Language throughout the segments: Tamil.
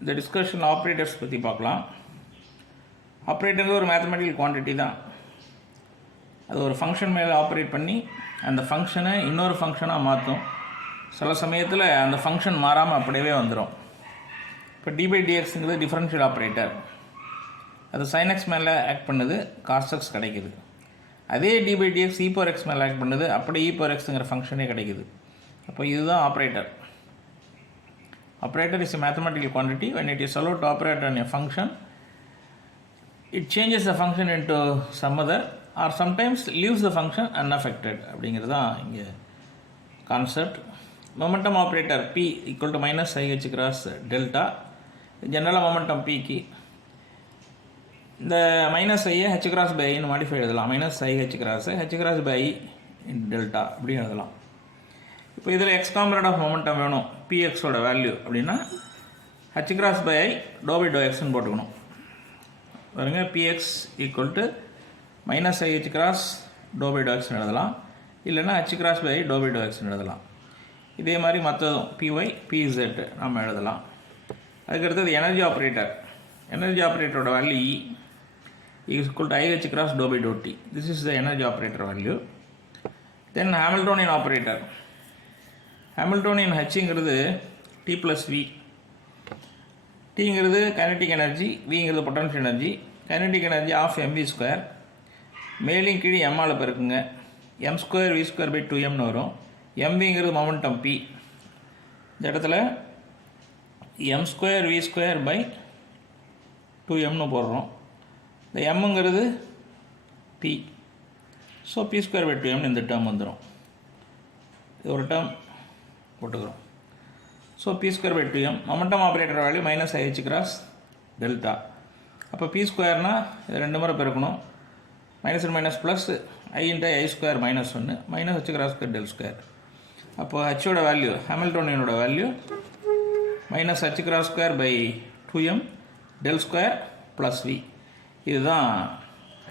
இந்த டிஸ்கஷன் ஆப்ரேட்டர்ஸ் பற்றி பார்க்கலாம். ஆப்ரேட்டர் ஒரு மேத்தமெட்டிக்கல் குவான்டிட்டி தான். அது ஒரு ஃபங்க்ஷன் மேலே ஆப்ரேட் பண்ணி அந்த ஃபங்க்ஷனை இன்னொரு ஃபங்க்ஷனாக மாற்றும். சில சமயத்தில் அந்த ஃபங்க்ஷன் மாறாமல் அப்படியே வந்துடும். இப்போ dy/dxங்கிறது டிஃபரன்ஷியல் ஆப்ரேட்டர். அது sin x மேலே ஆக்ட் பண்ணுது, cos x கிடைக்குது. அதே dy/dx e⁴x மேலே ஆக்ட் பண்ணுது, அப்படி e⁴xங்கிற ஃபங்க்ஷனே கிடைக்குது. அப்போ இதுதான் operator. Operator is a mathematical quantity. When it is allowed to operate on a function, it changes the function into some other or sometimes leaves the function unaffected. அப்படிங்கிறது தான் இங்கே concept. Momentum operator P equal to minus IH cross delta. ஜென்ரலாக மொமெண்டம் Pக்கு இந்த மைனஸ் ஐயை ஹெச் கிராஸ் பை ஐன்னு மாடிஃபை எழுதலாம். Minus IH cross H cross by I in delta அப்படின்னு எழுதலாம். இப்போ இதில் எக்ஸ் காம்பனண்ட் ஆஃப் மொமெண்டம் வேணும், பிஎக்ஸோட வேல்யூ அப்படின்னா ஹச் கிராஸ் பை ஐ டோ/எக்ஸ்ன்னு போட்டுக்கணும். பாருங்க, PX equal to minus IH cross டோ/எக்ஸ்ன்னு எழுதலாம், இல்லைன்னா ஹச் கிராஸ் பை ஐ டோ/எக்ஸ்ன்னு எழுதலாம். இதே மாதிரி மற்றதும் பிஒய் பிஇசெட் நம்ம எழுதலாம். அதுக்கடுத்தது எனர்ஜி ஆப்ரேட்டர். எனர்ஜி ஆப்ரேட்டரோட value E equal to IH cross டோ/டி. This is the energy operator value. Then Hamiltonian operator. Hamiltonian ஹச்சுங்கிறது டி ப்ளஸ் வி. டிங்கிறது கைனட்டிக் எனர்ஜி, விங்கிறது potential energy. Kinetic energy of MV square. மேலையும் கீழே எம்மால் பெருக்குங்க, M square V square by 2mனு வரும். எம்விங்கிறது மொமெண்டம் பி. இந்த இடத்துல M square V square by 2mனு போடுறோம். இந்த எம்முங்கிறது P. So P square by 2mனு இந்த டேர்ம் வந்துடும். இது ஒரு டேர்ம் போட்டுக்கிறோம். So P square by 2m. Momentum operator value minus IH cross delta. அப்போ பி ஸ்கொயர்னால் இது 2 முறை பெருக்கணும். Minus minus plus I into I square minus 1 minus H cross square del square. அப்போது ஹெச்சோட வேல்யூ ஹாமில்டோனியனோட value minus H cross square by 2m del square plus V. இதுதான்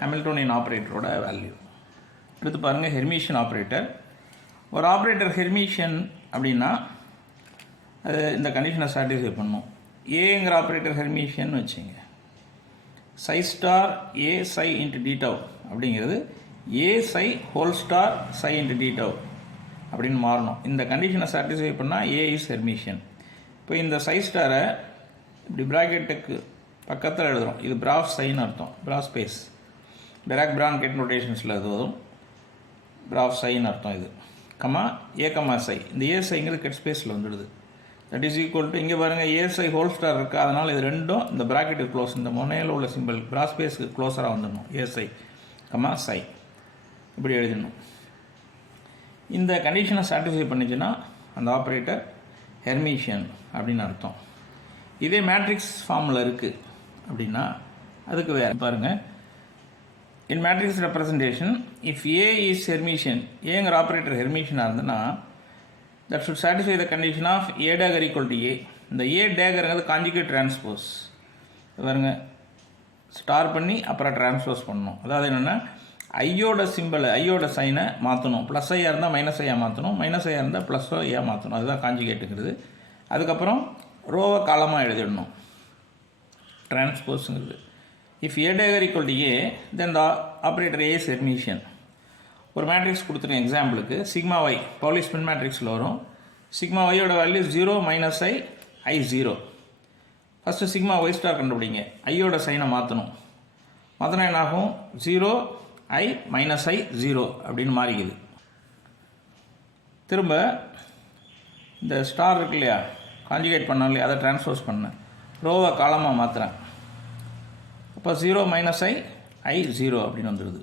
ஹாமில்டோனியன் ஆப்ரேட்டரோட வேல்யூ. அடுத்து பாருங்கள், ஹெர்மிஷியன் ஆப்ரேட்டர். ஒரு ஆப்ரேட்டர் ஹெர்மிஷியன் அப்படின்னா அது இந்த கண்டிஷனை சாட்டிஸ்ஃபை பண்ணும். ஏங்கிற ஆப்ரேட்டர் ஹெர்மிஷியன் வச்சுங்க. Psi star A psi into D tau அப்படிங்கிறது A psi whole star psi into D tau அப்படின்னு மாறணும். இந்த கண்டிஷனை சாட்டிஸ்ஃபை பண்ணால் ஏ இஸ் ஹெர்மிஷியன். இப்போ இந்த சை ஸ்டாரை இப்படி ப்ராக்கெட்டுக்கு பக்கத்தில் எழுதுகிறோம். இது பிராஃப் சைன்னு அர்த்தம், பிராஃப் ஸ்பேஸ். டெராக் பிரான்கெட் நோட்டேஷன்ஸில் அது வரும். பிராஃப் சைன்னு அர்த்தம் இது. கமா ஏ கமா சை. இந்த ஏ சைங்கிறது கெட் ஸ்பேஸில் வந்துடுது. தட் இஸ் ஈக்குவல் டு இங்கே பாருங்கள் ஏ சை ஹோல் ஸ்டார் இருக்குது. அதனால் இது ரெண்டும் இந்த ப்ராக்கெட்டு க்ளோஸ், இந்த முனையில் உள்ள சிம்பிள் பிராஸ் ஸ்பேஸுக்கு க்ளோஸராக வந்துடணும். ஏ சை கமா சை இப்படி எழுதிடணும். இந்த கண்டிஷனை சாட்டிஸ்ஃபை பண்ணிச்சுன்னா அந்த ஆப்ரேட்டர் ஹெர்மிஷியன் அப்படின்னு அர்த்தம். இதே மேட்ரிக்ஸ் ஃபார்மில் இருக்குது அப்படின்னா அதுக்கு வேறு பாருங்கள். In matrix representation, if A is Hermitian, ஏங்கிற ஆப்ரேட்டர் ஹெர்மிஷியனாக இருந்ததுன்னா that should satisfy the condition of A dagger equal to A. இந்த A daggerங்கிறது கான்ஜுகேட் டிரான்ஸ்போஸ். பாருங்க, ஸ்டார் பண்ணி அப்புறம் டிரான்ஸ்போஸ் பண்ணணும். அதாவது என்னென்னா ஐயோட சிம்பிளை ஐயோட சைனை மாற்றணும். ப்ளஸ் ஐயாக இருந்தால் மைனஸ் ஐயாக மாற்றணும், மைனஸ் ஐயாக இருந்தால் ப்ளஸ் ஐயாக மாற்றணும். அதுதான் கான்ஜுகேட்டுங்கிறது. அதுக்கப்புறம் ரோவை காலமாக எழுதிடணும் டிரான்ஸ்போஸுங்கிறது. If A dagger equal to A, then the operator A is Hermitian. ஒரு மேட்ரிக்ஸ் கொடுத்துருங்க எக்ஸாம்பிளுக்கு. சிக்மா ஒய் பவுலி ஸ்பின் மேட்ரிக்ஸில் வரும். சிக்மா ஒய்யோட வேல்யூ 0 மைனஸ் ஐ 0. ஃபஸ்ட்டு சிக்மா ஒய் ஸ்டார் கண்டுபிடிங்க. ஐயோட சைனை மாற்றணும். மாற்றினா என்னாகும்? 0 ஐ மைனஸ் ஐ 0 அப்படின்னு மாறிக்குது. திரும்ப இந்த ஸ்டார் இருக்கு இல்லையா, கான்ஜுகேட் பண்ணோம் இல்லையா, அதை டிரான்ஸ்போஸ் பண்ணேன். ரோவை காலமாக மாற்றுறேன். அப்போ 0 மைனஸ் ஐ 0 அப்படின்னு வந்துடுது.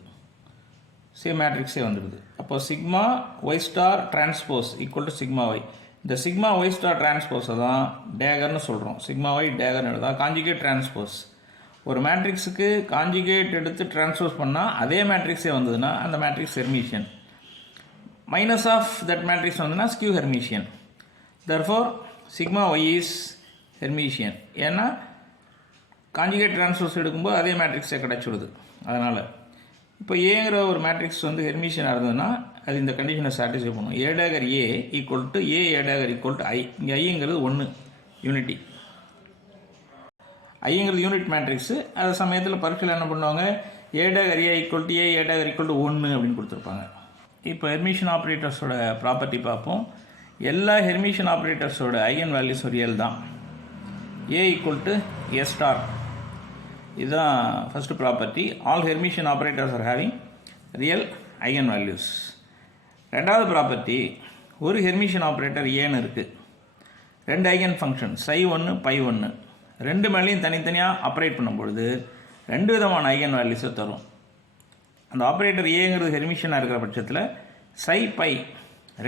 சேம் மேட்ரிக்ஸே வந்துடுது. அப்போ sigma Y star transpose equal to sigma Y. இந்த சிக்மா ஒய் ஸ்டார் டிரான்ஸ்போஸை தான் டேகர்னு சொல்கிறோம். சிக்மா ஒய் டேகர்னு எழுதா கான்ஜுகேட் டிரான்ஸ்போஸ். ஒரு மேட்ரிக்ஸுக்கு கான்ஜுகேட் எடுத்து டிரான்ஸ்போஸ் பண்ணால் அதே மேட்ரிக்ஸே வந்ததுன்னா அந்த matrix Hermitian. Minus of that matrix வந்ததுன்னா skew Hermitian. Therefore sigma Y is Hermitian. ஏன்னா கான்ஜுகேட் டிரான்ஸ்போஸ் எடுக்கும்போது அதே மேட்ரிக்ஸே கிடச்சிடுது. அதனால் இப்போ ஏங்கிற ஒரு மேட்ரிக்ஸ் வந்து ஹெர்மிஷியனாக இருந்ததுன்னா அது இந்த கண்டிஷனை சாட்டிஸ்ஃபை பண்ணும். A dagger A equal to A dagger equal to I. இங்கே ஐங்கிறது 1 யூனிட்டி. ஐங்கிறது யூனிட் மேட்ரிக்ஸு. அது சமயத்தில் பரீட்சையில் என்ன பண்ணுவாங்க, A dag A equal to A, A dag equal to 1 அப்படின்னு கொடுத்துருப்பாங்க. இப்போ ஹெர்மிஷன் ஆப்ரேட்டர்ஸோட ப்ராப்பர்ட்டி பார்ப்போம். எல்லா ஹெர்மிஷன் ஆப்ரேட்டர்ஸோட ஐகன் வேல்யூஸ் ரியல் தான். A equal to A star, இதுதான் first property. All Hermitian operators are having real eigenvalues. ரெண்டாவது ப்ராப்பர்ட்டி, ஒரு ஹெர்மிஷன் ஆப்ரேட்டர் ஏன்னு இருக்குது, ரெண்டு ஐகன் ஃபங்க்ஷன் சை 1 பை 1, ரெண்டு மேலேயும் தனித்தனியாக ஆப்ரேட் பண்ணும்பொழுது ரெண்டு விதமான ஐகன் வேல்யூஸை தரும். அந்த ஆப்ரேட்டர் ஏங்கிறது ஹெர்மிஷனாக இருக்கிற பட்சத்தில் சை பை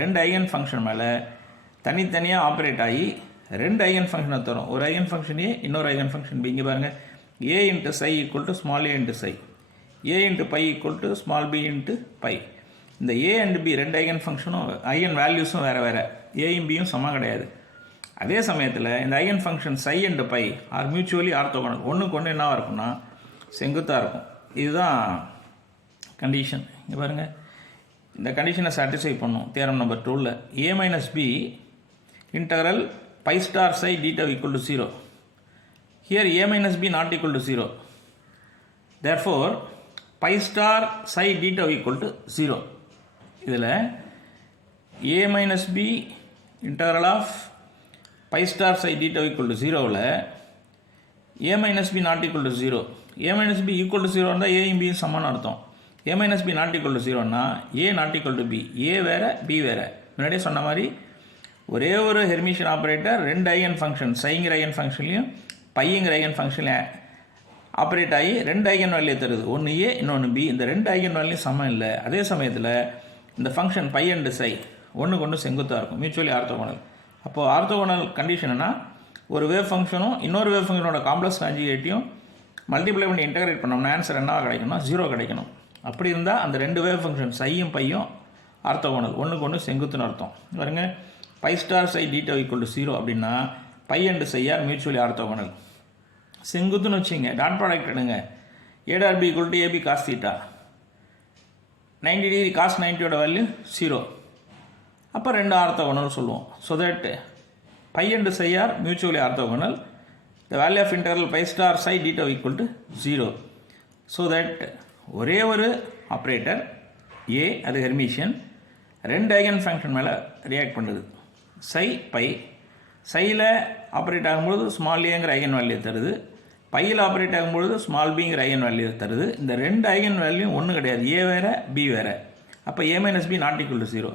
ரெண்டு ஐகன் ஃபங்க்ஷன் மேலே தனித்தனியாக ஆப்ரேட் ஆகி ரெண்டு ஐகன் ஃபங்க்ஷனை தரும். ஒரு ஐகன் ஃபங்க்ஷன் ஏ, இன்னொரு ஐகன் ஃபங்க்ஷன் பி. இங்கே பாருங்கள், A into psi equal to small A into psi, A into phi equal to small B into phi. இந்த ஏ அண்ட் பி ரெண்டு ஐகன் ஃபங்க்ஷனும் ஐகன் வேல்யூஸும் வேறு வேறு, ஏயும் பியும் சமம் கிடையாது. அதே சமயத்தில் இந்த eigenfunction psi and phi are mutually orthogonal, ஒன்றுக்கு ஒன்று என்னவாக இருக்கும்னா செங்குத்தாக இருக்கும். இதுதான் கண்டிஷன். இங்கே பாருங்கள், இந்த கண்டிஷனை சாட்டிஸ்ஃபை பண்ணும் தியரம் நம்பர் 2ல். A minus B integral phi star psi theta equal to 0. Here A minus B not equal to 0. Therefore phi star psi theta equal to 0. இதில் A minus B integral of phi star psi theta equal to 0வில் A minus B not equal to 0. A minus B equal to 0 இருந்தால் ஏயும் பியும் சமம்னு அர்த்தம். A minus B not equal to 0னா ஏ not equal to B, A வேறு பி வேறு. முன்னாடியே சொன்ன மாதிரி ஒரே ஒரு ஹெர்மிஷன் ஆப்ரேட்டர் ரெண்டு ஐகன் ஃபங்க்ஷன் சைங்கிற ஐகன் ஃபங்க்ஷன்லையும் பையங்கிற ஐகன் ஃபங்க்ஷன்லையும் ஆப்ரேட் ஆகி ரெண்டு ஐகன் வேல்யூ தருது, ஒன்று ஏ இன்னொன்று பி. இந்த ரெண்டு ஐகன் வேல்யூ சமம் இல்லை. அதே சமயத்தில் இந்த ஃபங்க்ஷன் பை அண்டு சை ஒன்றுக்கு ஒன்று செங்குத்தாக இருக்கும், மியூச்சுவலி ஆர்த்தோகோனல். அப்போது ஆர்த்தோகோனல் கண்டிஷன்னா ஒரு வேவ் ஃபங்க்ஷனும் இன்னொரு வேவ் ஃபங்க்ஷனோட காம்ப்ளெக்ஸ் கான்ஜுகேட்டையும் மல்டிப்ளை பண்ணி இன்டகிரேட் பண்ணோம்னா ஆன்சர் என்ன கிடைக்கணும், 0 கிடைக்கணும். அப்படி இருந்தால் அந்த ரெண்டு வேவ் ஃபங்க்ஷன் சையும் பையும் ஆர்த்தோகோனல், ஒன்றுக்கு ஒன்று செங்குத்துன்னு அர்த்தம். பாருங்க, phi star psi theta equal to 0 அப்படின்னா phi and psi are mutually orthogonal. செங்குத்துன்னு வச்சுங்க, டாட் ப்ராடக்ட் எடுங்க, A dot B equal to AB cos theta, 90 degree cos 90யோட value 0. அப்போ ரெண்டு ஆர்த்தோகோனல் சொல்லுவோம். So that phi and psi are mutually orthogonal. The value of interval phi star psi theta equal to 0. So that ஒரே ஒரு ஆப்ரேட்டர் ஏ, அது ஹெர்மிஷியன், ரெண்டு ஐகன் ஃபங்க்ஷன் மேலே ரியாக்ட் பண்ணுது. சை பை, சையில் ஆப்ரேட் ஆகும்பொழுது ஸ்மால் ஏங்கிற ஐகன் வேல்யூ தருது, பையில் ஆப்ரேட் ஆகும்பொழுது ஸ்மால் பிங்கிற ஐகன் வேல்யூ தருது. இந்த ரெண்டு ஐகன் வேல்யூ ஒன்றும் கிடையாது, ஏ வேறு பி வேறு. அப்போ A minus B not equal to 0.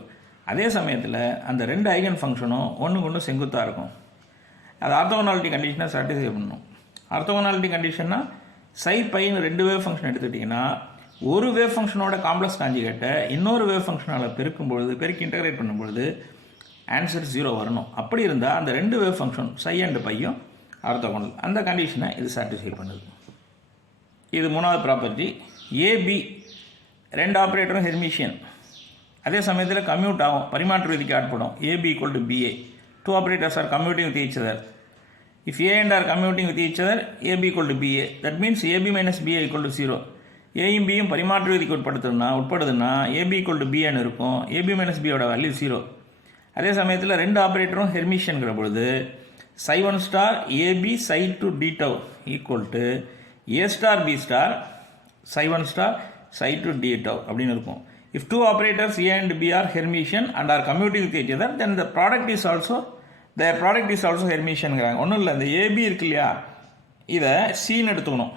அதே சமயத்தில் அந்த ரெண்டு ஐகன் ஃபங்க்ஷனும் ஒன்றுக்கு ஒன்று செங்குத்தாக இருக்கும். அது ஆர்த்தோகோனாலிட்டி கண்டிஷனை சாட்டிஸ்ஃபை பண்ணணும். ஆர்த்தோகோனாலிட்டி கண்டிஷன்னா சை பைன்னு ரெண்டு வேவ் ஃபங்க்ஷன் எடுத்துக்கிட்டிங்கன்னா ஒரு வேவ் ஃபங்க்ஷனோட காம்ப்ளெக்ஸ் கான்ஜுகேட்டை இன்னொரு வேவ் ஃபங்க்ஷனால் பெருக்கி இன்டகிரேட் பண்ணும்பொழுது ஆன்சர் 0 வரணும். அப்படி இருந்தால் அந்த ரெண்டு வேவ் ஃபங்க்ஷன் சை அண்டு பையும் ஆர்த்தோகோனல். அந்த கண்டிஷனை இது சாட்டிஸ்ஃபை பண்ணுது. இது மூணாவது ப்ராப்பர்ட்டி. ஏபி ரெண்டு ஆப்ரேட்டரும் ஹெர்மிஷியன், அதே சமயத்தில் கம்யூட் ஆகும், பரிமாற்று விதிக்கு ஆட்படும். AB equal to BA, two operators are commuting with each other. If A and are commuting with each other, AB equal to BA, that means AB minus BA equal to 0. ஏயும் பியும் பரிமாற்று விதிக்கு உட்படுதுன்னா ஏபி ஈக்குவல் டு பிஏன்னு இருக்கும், ஏபி மைனஸ் பியோட வேல்யூ 0. அதே சமயத்தில் ரெண்டு ஆப்ரேட்டரும் ஹெர்மிஷியன்கிற பொழுது psi 1 star AB psi two D tau equal to A star B star psi 1 star psi two D tau அப்படின்னு இருக்கும். If two operators A and B are Hermitian and are commuting with each other, then their product is also Hermitian. ஒன்றும் இல்லை, இந்த ஏபி இருக்கு இல்லையா, இதை சின்னு எடுத்துக்கணும்.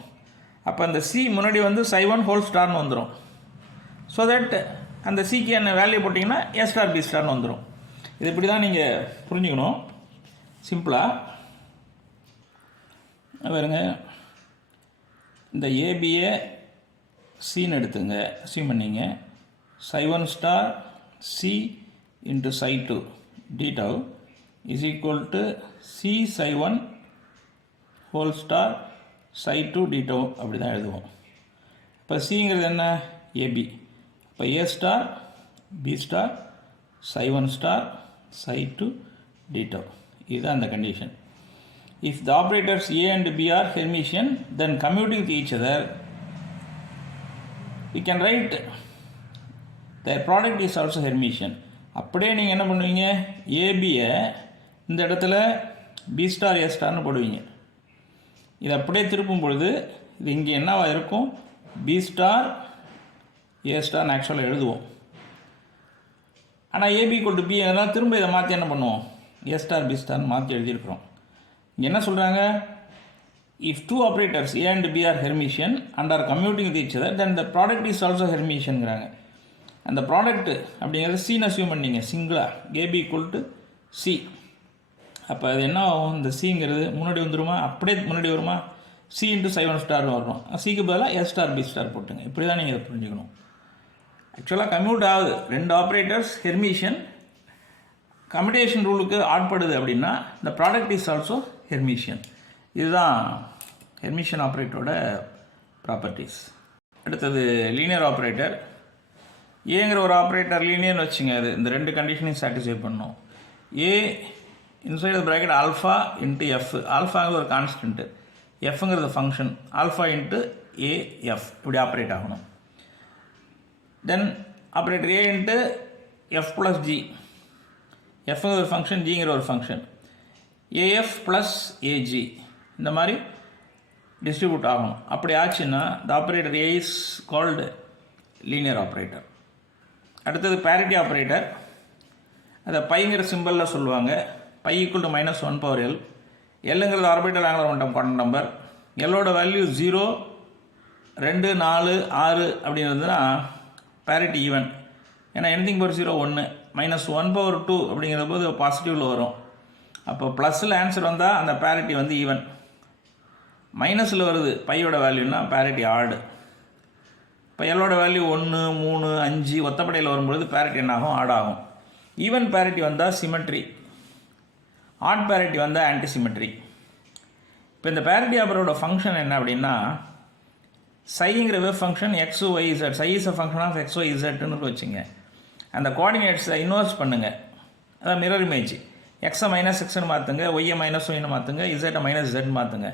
அப்போ அந்த சி முன்னாடி வந்து சை 1 ஹோல் ஸ்டார்னு வந்துடும். ஸோ தட் அந்த சிக்கு என்ன வேல்யூ போட்டிங்கன்னா ஏ ஸ்டார் பி ஸ்டார்னு வந்துடும். இது இப்படி தான் நீங்கள் புரிஞ்சுக்கணும் சிம்பிளாக. பாருங்க, இந்த ஏபியை சின்னு எடுத்துங்க, அசியூம் பண்ணிங்க. Psi 1 star C into Psi 2 d tau is equal to C Psi 1 whole star Psi 2 d tau அப்படி தான் எழுதுவோம். இப்போ சிங்கிறது என்ன, ஏபி. இப்போ A star B star Psi 1 star Psi 2 d tau, இதுதான் அந்த கண்டிஷன். If the operators A and B are Hermitian, then commuting with each other, we can write their product is also Hermitian. அப்படியே நீங்கள் என்ன பண்ணுவீங்க, ஏபியை இந்த இடத்துல பி ஸ்டார் ஏ ஸ்டார்னு போடுவீங்க. இதை அப்படியே திருப்பும் பொழுது இது இங்கே என்னவா இருக்கும், பி ஸ்டார் ஏ ஸ்டார்னு ஆக்சுவலாக எழுதுவோம். ஆனால் ஏபி ஈக்குவல் டு பி அதனால் திரும்ப இதை மாற்றி என்ன பண்ணுவோம், ஏ ஸ்டார் பி ஸ்டார்னு மாற்றி எழுதியிருக்கிறோம். இங்கே என்ன சொல்கிறாங்க, if two operators A and B are Hermitian and are commuting with each other, then the product is also Hermitianங்கிறாங்க. அந்த ப்ராடக்ட் அப்படிங்கிறது சின்னு அசியூம் பண்ணிங்க, சிங்கிளாக ஏபி ஈக்குவல் டு சி. அப்போ அது என்ன ஆகும், இந்த சிங்கிறது முன்னாடி வந்துடுமா, அப்படியே முன்னாடி வருமா, சி இன்ட்டு சை1 ஸ்டார்னு வரணும். சிக்கு பதிலாக எஸ் ஸ்டார் பி ஸ்டார் போட்டுங்க. இப்படி தான் நீங்கள் இதை புரிஞ்சுக்கணும். ஆக்சுவலாக கம்யூட் ஆகுது, ரெண்டு ஆப்ரேட்டர்ஸ் ஹெர்மிஷியன், கம்யூட்டேஷன் ரூலுக்கு ஆட்படுது அப்படின்னா இந்த ப்ராடக்ட் இஸ் ஆல்சோ ஹெர்மிஷியன். இதுதான் ஹெர்மிஷியன் ஆப்ரேட்டரோட ப்ராப்பர்ட்டிஸ். அடுத்தது லீனியர் ஆப்ரேட்டர். ஏங்கிற ஒரு ஆப்ரேட்டர் லீனியர்னு வச்சுங்க, அது இந்த ரெண்டு கண்டிஷனையும் சாட்டிஸ்ஃபை பண்ணணும். A inside bracket alpha into F, ஆல்ஃபாங்கிறது ஒரு கான்ஸ்டன்ட்டு, எஃப்ங்கிறது ஃபங்க்ஷன், ஆல்ஃபா இன்ட்டு ஏஎஃப் இப்படி ஆப்ரேட் ஆகணும். Then operator A into F plus G, எஃப்ங்கிற ஒரு ஃபங்க்ஷன், ஜிங்கிற ஒரு ஃபங்க்ஷன், ஏஎஃப் ப்ளஸ் ஏஜி இந்த மாதிரி டிஸ்ட்ரிபியூட் ஆகணும். அப்படி ஆச்சுன்னா the operator A is called linear operator. அடுத்தது பேரிட்டி ஆப்ரேட்டர். அதை பைங்கிற சிம்பிளில் சொல்லுவாங்க. Pi equal to -1/L. எல்லுங்கிறது orbital angular momentum quantum number. எல்லோட வேல்யூ 0, 2, 4, 6 அப்படின்னு இருந்ததுன்னா பேரிட்டி ஈவன். ஏன்னா எனிதிங் பவர் 0 1, -1/2 அப்படிங்கிற போது பாசிட்டிவில் வரும். அப்போ ப்ளஸில் ஆன்சர் வந்தால் அந்த பேரிட்டி வந்து ஈவன், மைனஸில் வருது பையோட வேல்யூன்னா பேரிட்டி ஆடு. இப்போ எல்லோட வேல்யூ 1, 3, 5 ஒத்தப்படையில் வரும்பொழுது பேரிட்டி என்ன ஆகும், ஆடாகும். ஈவன் பேரிட்டி வந்தால் சிமெட்ரி, ஆட் பேரிட்டி வந்தால் ஆன்டிசிமெட்ரி. இப்போ இந்த பேரிட்டி ஆப்பரோட ஃபங்க்ஷன் என்ன அப்படின்னா, சைங்கிற wave function X Y Z, psi is a function of X Y இசட்னு வச்சுங்க. அந்த கோஆர்டினேட்ஸை இன்வெர்ஸ் பண்ணுங்கள், அதான் மிரர் இமேஜ். எக்ஸை -xன்னு மாற்றுங்க, ஒய்யை -yன்னு மாற்றுங்க, இசட்டை -zன்னு மாற்றுங்க.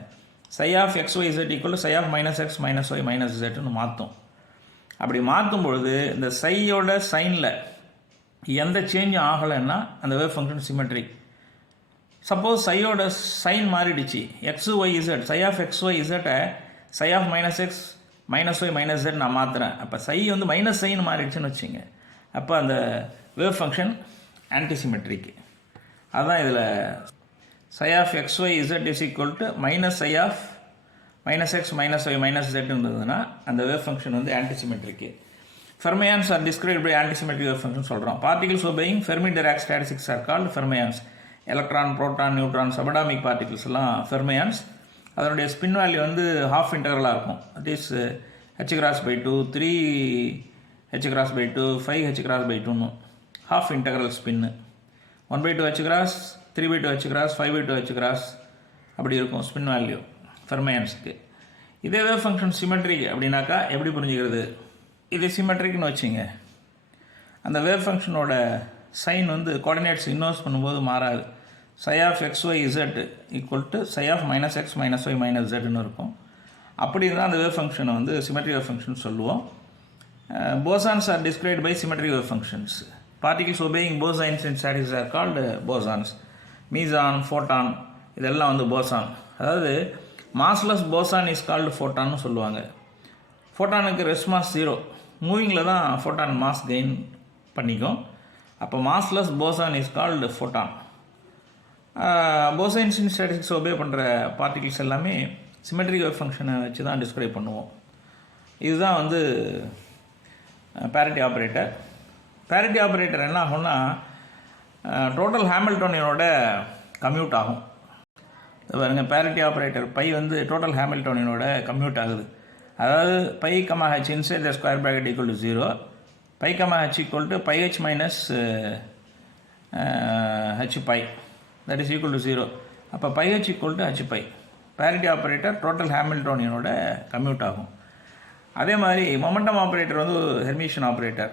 Psi of X Y Z equal psi of -x -y -zன்னு மாற்றும். அப்படி மாற்றும் பொழுது இந்த சையோட சைனில் எந்த சேஞ்சும் ஆகலைன்னா அந்த வேவ் ஃபங்க்ஷன் சிமெட்ரிக். சப்போஸ் சையோட சைன் மாறிடுச்சு, X Y Z, psi of X Y இசட்டை psi of -x -y -z நான் மாற்றுறேன். அப்போ சை வந்து -சைன்னு மாறிடுச்சுன்னு வச்சுங்க, அப்போ அந்த வேவ் ஃபங்க்ஷன் ஆன்டிசிமெட்ரிக். அதுதான் இதில் psi of X Y Z is equal to -psi of -x -y -z இருந்ததுன்னா அந்த வேவ் ஃபங்க்ஷன் வந்து ஆன்டிசிமெட்ரிக்கு. Fermions are described by antisymmetric wave function சொல்கிறோம். Particles obeying Fermi Dirac statistics are called fermions. Electron, proton, neutron, subatomic particles எல்லாம் ஃபெர்மியான்ஸ். அதனுடைய ஸ்பின் வேல்யூ வந்து ஹாஃப் இன்டகரலாக இருக்கும். That is h×2, 3h×2, 5h×2 half integral ஸ்பின்னு. 1/2h, 3/2h, 5/2h அப்படி இருக்கும் ஸ்பின் வேல்யூ ஃபெர்மியான்ஸுக்கு. இதே வேவ் ஃபங்க்ஷன் சிமெட்ரிக் அப்படின்னாக்கா எப்படி புரிஞ்சுக்கிறது, இது சிமெட்ரிக்னு வச்சுங்க. அந்த வேவ் ஃபங்க்ஷனோட சைன் வந்து கோஆர்டினேட்ஸ் இன்வெர்ஸ் பண்ணும்போது மாறாது. Psi of X Y Z equal to psi of -x -y -zன்னு இருக்கும். அப்படி இருந்தால் அந்த வேவ் ஃபங்க்ஷனை வந்து சிமெட்ரிக் வேவ் ஃபங்க்ஷன் சொல்லுவோம். Bosons are described by symmetric wave functions. Particles obeying bosons in statistics are called bosons. Meson, photon இதெல்லாம் வந்து போசான். அதாவது மாஸ்லெஸ் போசான் இஸ் கால்டு ஃபோட்டான்னு சொல்லுவாங்க. ஃபோட்டானுக்கு ரெஸ்ட் மாஸ் 0, மூவிங்கில் தான் ஃபோட்டான் மாஸ் கெயின் பண்ணிக்கும். அப்போ massless boson is called photon. Bosons in statistics obey பண்ணுற பார்ட்டிகல்ஸ் எல்லாமே சிமெட்ரிக் வேவ் ஃபங்க்ஷனை வச்சு தான் டிஸ்கிரைப் பண்ணுவோம். இதுதான் வந்து பேரிட்டி ஆப்ரேட்டர். பேரிட்டி ஆப்ரேட்டர் என்ன ஆகும்னா டோட்டல் ஹாமில்டோனியனோட கம்யூட் ஆகும். பாருங்கள், பேரிட்டி ஆப்ரேட்டர் பை வந்து டோட்டல் ஹாமில்டோனியனோட கம்யூட் ஆகுது. அதாவது pi comma H inside the square bracket equal to 0, pi comma H equal to pi H minus H pi that is equal to 0. அப்போ pi H equal to H pi. Parity operator total ஹாமில்டோனியனோட கம்யூட் ஆகும். அதே மாதிரி மொமெண்டம் ஆப்ரேட்டர் வந்து ஹெர்மிஷியன் ஆப்ரேட்டர்.